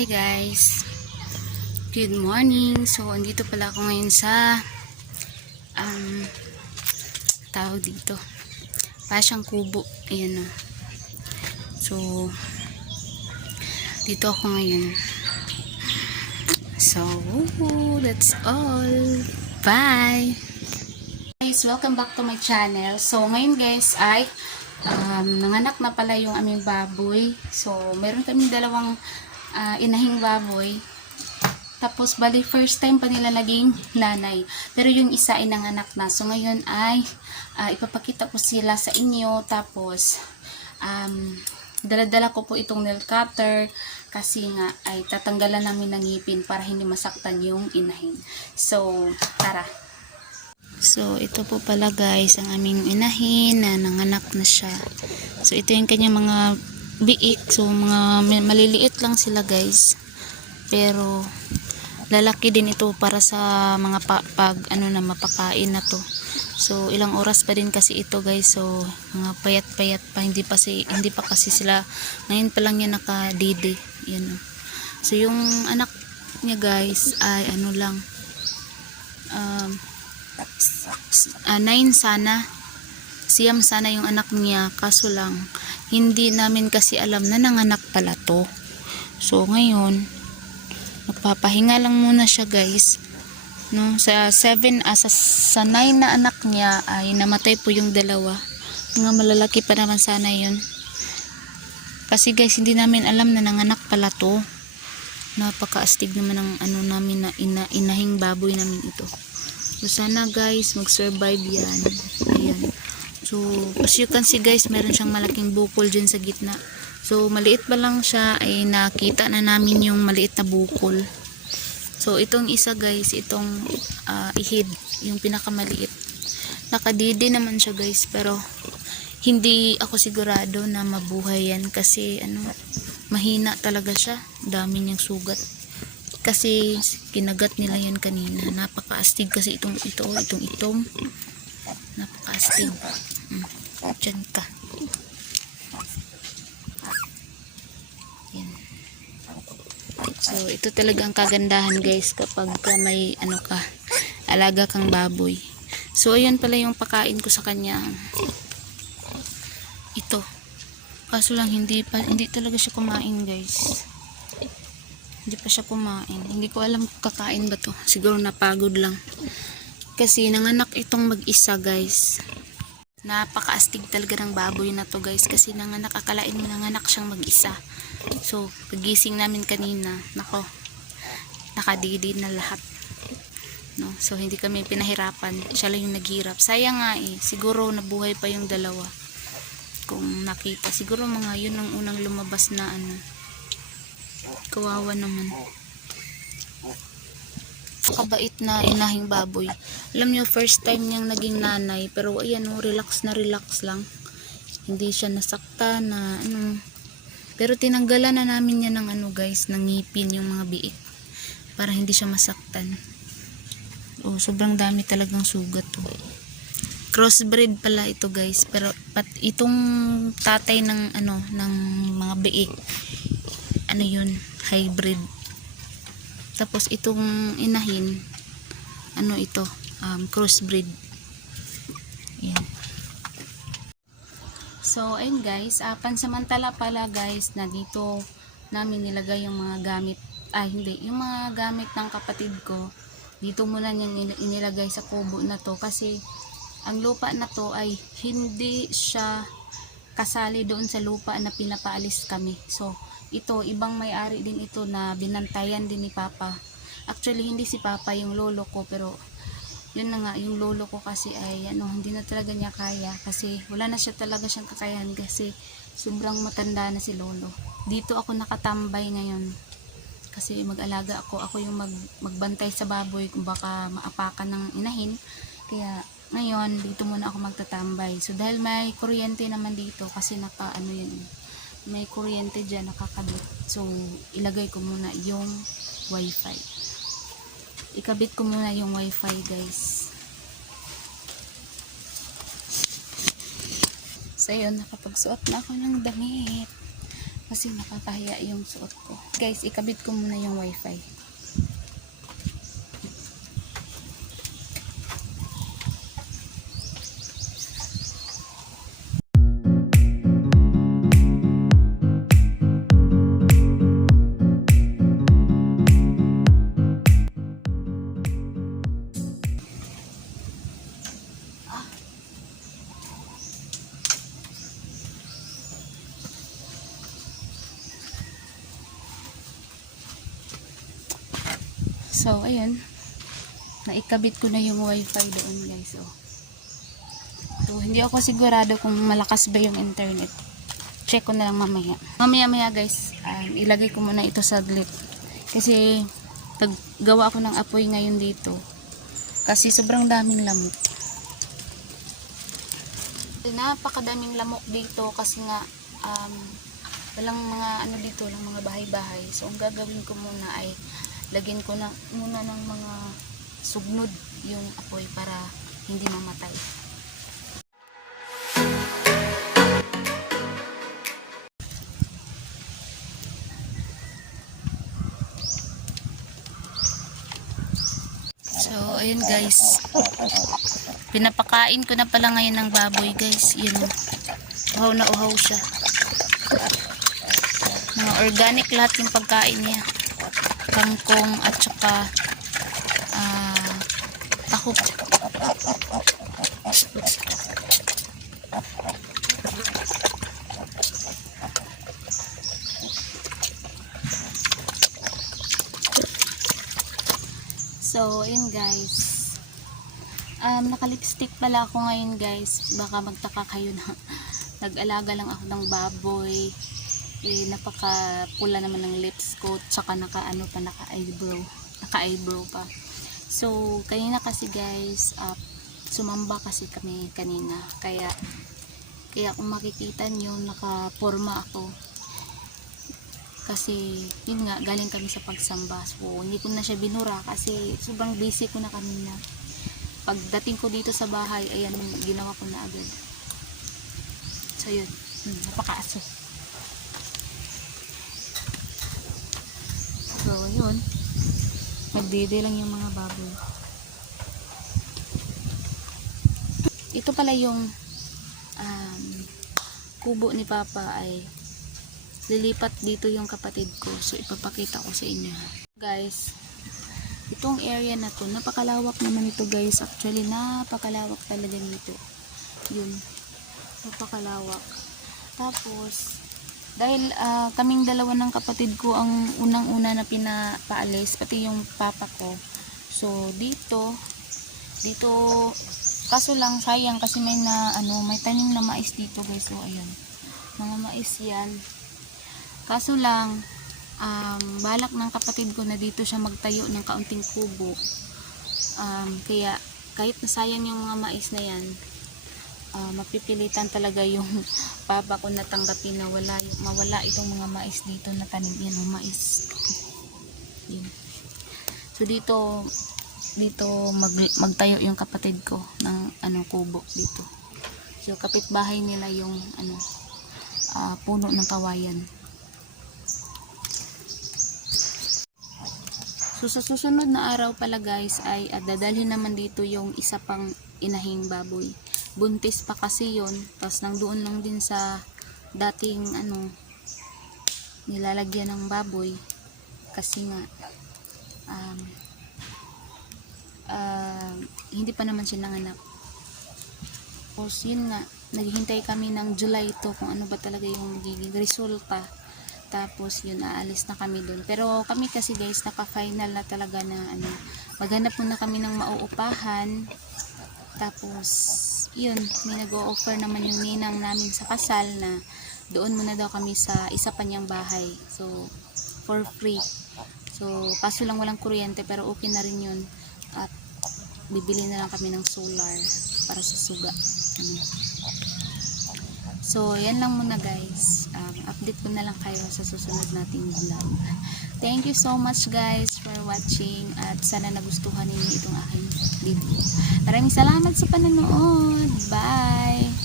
Hi guys, good morning. So andito pala ako ngayon sa tawag dito, Pasyang Kubo. Ayan o. So dito ako ngayon. So that's all. Bye guys, welcome back to my channel. So ngayon guys ay nanganak na pala yung aming baboy. So meron kaming dalawang inahing baboy. Tapos bali first time pa nila naging nanay. Pero yung isa ay nanganak na. So ngayon ay ipapakita ko sila sa inyo. Tapos dala-dala ko po itong nail cutter kasi nga ay tatanggalan namin ng ngipin para hindi masaktan yung inahin. So tara. So ito po pala guys ang aming inahin na nanganak na siya. So ito yung kanyang mga biik. So mga maliliit lang sila guys. Pero lalaki din ito para sa mga mapakain na to. So ilang oras pa din kasi ito guys. So mga payat-payat pa, hindi pa kasi sila ngayon pa lang yan nakadidi. Yan. So yung anak niya guys ay lang 9 sana. Siyam sana yung anak niya, kaso lang hindi namin kasi alam na nanganak pala to. So ngayon magpapahinga lang muna siya guys, no? Sa 9 na anak niya ay namatay po yung dalawa. Mga malalaki pa naman sana yun. Kasi guys hindi namin alam na nanganak pala to. Napakaastig naman ng namin na inahing baboy namin ito. So sana guys mag-survive yan. Ayan. So as you can see guys, meron siyang malaking bukol dyan sa gitna. So maliit pa lang siya ay nakita na namin yung maliit na bukol. So itong isa guys, itong ihid, yung pinakamaliit. Nakadidi naman siya guys, pero hindi ako sigurado na mabuhay yan kasi mahina talaga siya. Dami niyang sugat. Kasi kinagat nila yan kanina. Napakaastig kasi itong itom. Napakaastig. Diyan ka. Yan. So ito talaga ang kagandahan guys kapag may alaga kang baboy. So ayan pala yung pakain ko sa kanya. Ito. Kaso lang hindi talaga siya kumain guys. Hindi pa siya kumain. Hindi ko alam kung kakain ba to. Siguro napagod lang. Kasi nanganak itong mag-isa guys. Napakaastig talaga ng baboy na to guys. Kasi akalain mo nanganak siyang mag-isa. So pagising namin kanina, nako, nakadidi na lahat. No? So hindi kami pinahirapan. Siya lang yung naghirap. Sayang nga siguro nabuhay pa yung dalawa. Kung nakita. Siguro mga yun ang unang lumabas na kawawa naman. Kabait na inahing baboy. Alam nyo, first time niyang naging nanay, pero ayan relax na relax lang. Hindi siya nasakta na pero tinanggalan na namin yan ng guys, ng ngipin yung mga biik para hindi siya masaktan. Sobrang dami talagang sugat to. Crossbreed pala ito guys, pero itong tatay ng ng mga biik yun, hybrid. Tapos itong inahin ito, crossbreed. Yan. So ayun guys, pansamantala pala guys na dito namin nilagay yung mga gamit, yung mga gamit ng kapatid ko. Dito muna niyang inilagay sa kubo na to kasi ang lupa na to ay hindi siya kasali doon sa lupa na pinapaalis kami. So ito, ibang may-ari din ito na binantayan din ni Papa. Actually, hindi si Papa, yung lolo ko. Pero, yun na nga, yung lolo ko kasi ay, hindi na talaga niya kaya. Kasi, wala na siya talaga siyang kakayahan kasi sobrang matanda na si lolo. Dito ako nakatambay ngayon. Kasi mag-alaga ako. Ako yung magbantay sa baboy kung baka maapakan ng inahin. Kaya, ngayon, dito muna ako magtatambay. So, dahil may kuryente naman dito kasi may kuryente dyan nakakabit. So ilagay ko muna yung wifi. Ikabit ko muna yung wifi guys. So yun, nakapagsuot na ako ng damit. Kasi nakakahiya yung suot ko. Guys, ikabit ko muna yung wifi. So, ayun. Naikabit ko na yung wifi doon, guys. Oh. So, hindi ako sigurado kung malakas ba yung internet. Check ko na lang mamaya. Mamaya guys, ilagay ko muna ito sa saglit. Kasi, paggawa ako ng apoy ngayon dito. Kasi sobrang daming lamok. Napakadaming lamok dito kasi nga, walang mga ano dito, walang mga bahay-bahay. So, ang gagawin ko muna ay lagyan ko na muna ng mga sugnod yung apoy para hindi mamatay. So, ayun guys. Pinapakain ko na pala ngayon ng baboy guys. Yun. Uhaw na uhaw siya. Mga organic lahat yung pagkain niya. Kangkong at saka tahok. So, yun guys. Naka-lipstick pala ako ngayon guys. Baka magtaka kayo na nag-alaga lang ako ng baboy. Napaka-pula naman ng lips ko. Tsaka naka-eyebrow pa. So, kanina kasi guys, sumamba kasi kami kanina. Kaya kung makikita nyo, naka-forma ako. Kasi, yun nga, galing kami sa pagsamba. So, hindi ko na siya binura kasi sobrang busy ko na kanina. Pagdating ko dito sa bahay, ayan, ginawa ko na agad. So, yun. Napaka-aso. So, yun. Magdede lang yung mga baboy. Ito pala yung kubo ni Papa ay lilipat dito yung kapatid ko. So, ipapakita ko sa inyo. Guys, itong area na to, napakalawak naman ito guys. Actually, napakalawak talaga nito. Yun. Napakalawak. Tapos, dahil kaming dalawa ng kapatid ko ang unang-una na pinapaalis, pati yung papa ko. So, dito, kaso lang sayang kasi may tanim na mais dito guys. So, ayan. Mga mais yan. Kaso lang, balak ng kapatid ko na dito siya magtayo ng kaunting kubo. Kaya, kahit nasayang yung mga mais na yan, mapipilitan talaga yung papa ko na tanggapin na mawala itong mga mais dito na tanim. Yan ang mais. Yan. So, dito magtayo yung kapatid ko ng kubo dito. So, kapitbahay nila yung puno ng kawayan. So, sa susunod na araw pala guys ay dadalhin naman dito yung isa pang inahing baboy. Buntis pa kasi yon. Tapos nang doon lang din sa dating nilalagyan ng baboy. Kasi nga hindi pa naman siya nanganak. Tapos yun nga, naghihintay kami ng July to kung ano ba talaga yung magiging resulta. Tapos yun, aalis na kami doon. Pero kami kasi guys, naka-final na talaga na maghanap muna kami ng mauupahan. Tapos yun, may nag-o-offer naman yung ninang namin sa kasal na doon muna daw kami sa isa pa niyang bahay. So, for free. So, kaso lang walang kuryente pero okay na rin yun. At bibili na lang kami ng solar para sa suga. So, yan lang muna guys. Update ko na lang kayo sa susunod nating vlog. Thank you so much guys for watching at sana nagustuhan ninyo itong aking video. Maraming salamat sa panonood. Bye!